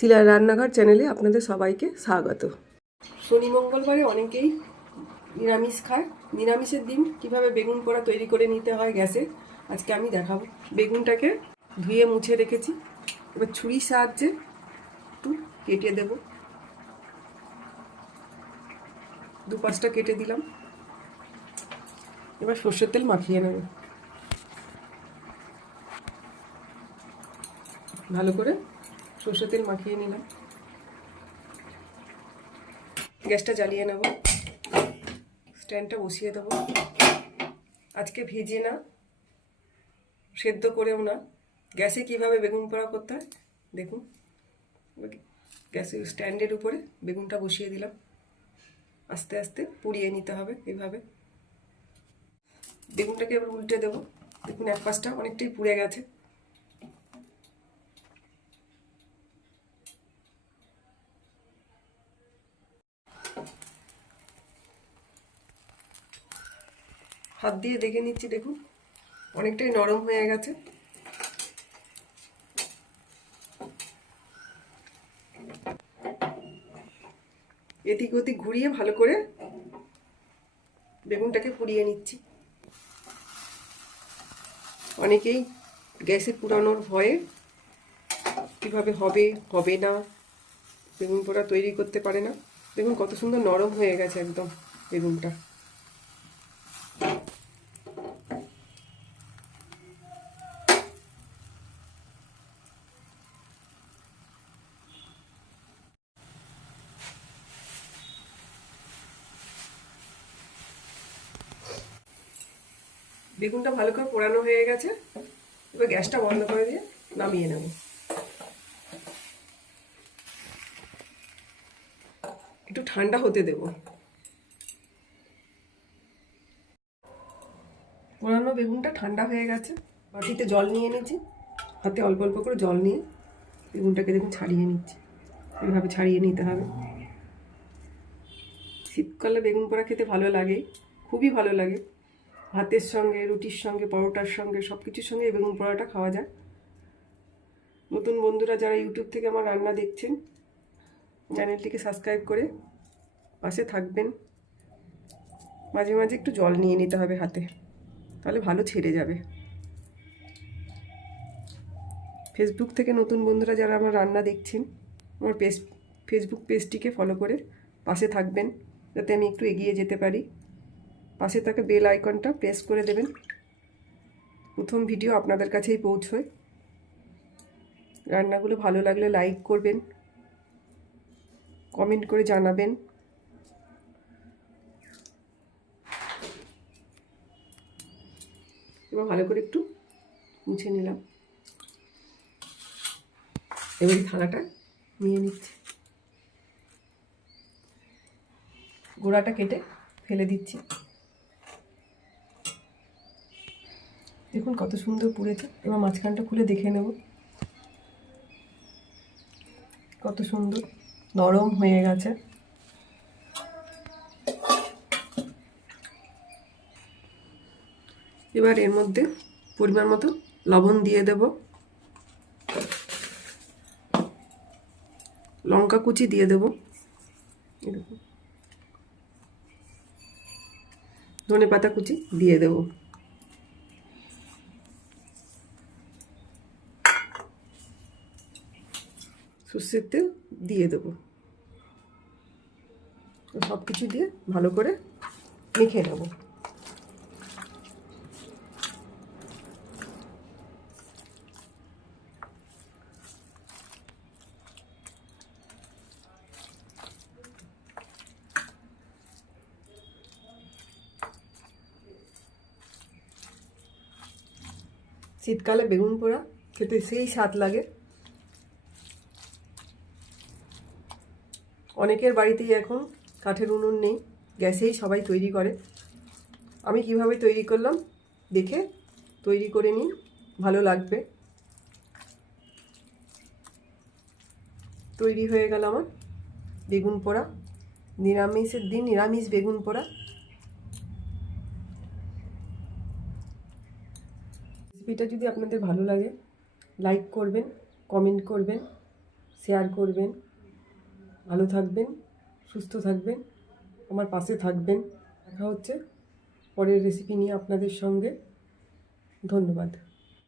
শিলার রান্নাঘর চ্যানেলে আপনাদের সবাইকে স্বাগত। শনি মঙ্গলবারে অনেকেই নিরামিষ খায়। নিরামিষের দিন কীভাবে বেগুন পোড়া তৈরি করে নিতে হয় গ্যাসে, আজকে আমি দেখাবো। বেগুনটাকে ধুয়ে মুছে রেখেছি। এবার ছুরির সাহায্যে একটু কেটে দেব। দু পাঁচটা কেটে দিলাম। এবার সর্ষের তেল মাখিয়ে নেব। ভালো করে সর্ষের তেল মাখিয়ে নিলাম। গ্যাসটা জ্বালিয়ে নেব। স্ট্যান্ডটা বসিয়ে দেবো। আজকে ভেজে না, সেদ্ধ করেও না। গ্যাসে কীভাবে বেগুন পোড়া করতে হয়, দেখুন। গ্যাসের স্ট্যান্ডের উপরে বেগুনটা বসিয়ে দিলাম। আস্তে আস্তে পুড়িয়ে নিতে হবে এইভাবে বেগুনটাকে এবার উল্টে দেবো। দেখুন, এক পাশটা অনেকটাই পুড়ে গেছে। হাত দিয়ে দেখে নিচ্ছি, দেখুন। অনেকটাই নরম হয়ে গেছে। এদিক ওদিক ঘুরিয়ে ভালো করে বেগুনটাকে পুড়িয়ে নিচ্ছি। অনেকেই গ্যাসে পুরানোর ভয়ে কীভাবে হবে হবে না, বেগুন পোড়া তৈরি করতে পারে না। দেখুন কত সুন্দর নরম হয়ে গেছে একদম বেগুনটা। বেগুনটা ভালো করে পোড়ানো হয়ে গেছে। এবার গ্যাসটা বন্ধ করে দিয়ে নামিয়ে নেব। একটু ঠান্ডা হতে দেব। পোড়ানো বেগুনটা ঠান্ডা হয়ে গেছে। বাটিতে জল নিয়ে নিয়েছি হাতে অল্প অল্প করে জল নিয়ে বেগুনটাকে দেখুন ছাড়িয়ে নিচ্ছি। এইভাবে ছাড়িয়ে নিতে হবে। শীতকালে বেগুন পোড়া খেতে ভালো লাগে, খুবই ভালো লাগে। ভাতের সঙ্গে, রুটির সঙ্গে, পরোটার সঙ্গে সব কিছুর সঙ্গে এই বেগুন পরোটা খাওয়া যায়। নতুন বন্ধুরা যারা ইউটিউব থেকে আমার রান্না দেখছেন, চ্যানেলটিকে সাবস্ক্রাইব করে পাশে থাকবেন। মাঝে মাঝে একটু জল নিয়ে নিতে হবে হাতে, তাহলে ভালো ছেড়ে যাবে। ফেসবুক থেকে নতুন বন্ধুরা যারা আমার রান্না দেখছেন, আমার পেজ ফেসবুক পেজটিকে ফলো করে পাশে থাকবেন, যাতে আমি একটু এগিয়ে যেতে পারি। পাশে থাকা বেল আইকনটা প্রেস করে দেবেন। প্রথম ভিডিও আপনাদের কাছেই পৌঁছয়। রান্নাগুলো ভালো লাগলে লাইক করবেন কমেন্ট করে জানাবেন। এবার ভালো করে একটু মুছে নিলাম। এবার থালাটা নিয়ে নিচ্ছি। গোড়াটা কেটে ফেলে দিচ্ছি। দেখুন কত সুন্দর পুড়েছে। এবার মাঝখানটা খুলে দেখে নেব। কত সুন্দর, নরম হয়ে গেছে। এবার এর মধ্যে পরিমাণ মতো লবণ দিয়ে দেব। লঙ্কা কুচি দিয়ে দেব। ধনে পাতা কুচি দিয়ে দেবো। সর্ষের তেল দিয়ে দেবো। সব কিছু দিয়ে ভালো করে মেখে নেব। শীতকালে বেগুন পোড়া খেতে সেই স্বাদ লাগে। অনেকের বাড়িতেই এখন কাঠের উনুন নেই, গ্যাসেই সবাই তৈরি করে। আমি কীভাবে তৈরি করলাম? দেখে তৈরি করে নিন, ভালো লাগবে। তৈরি হয়ে গেল আমার বেগুন পোড়া, নিরামিষের দিন নিরামিষ বেগুন পোড়া। রেসিপিটা যদি আপনাদের ভালো লাগে, লাইক করবেন, কমেন্ট করবেন, শেয়ার করবেন। ভালো থাকবেন, সুস্থ থাকবেন, আমার পাশে থাকবেন। দেখা হচ্ছে পরের রেসিপি নিয়ে আপনাদের সঙ্গে। ধন্যবাদ।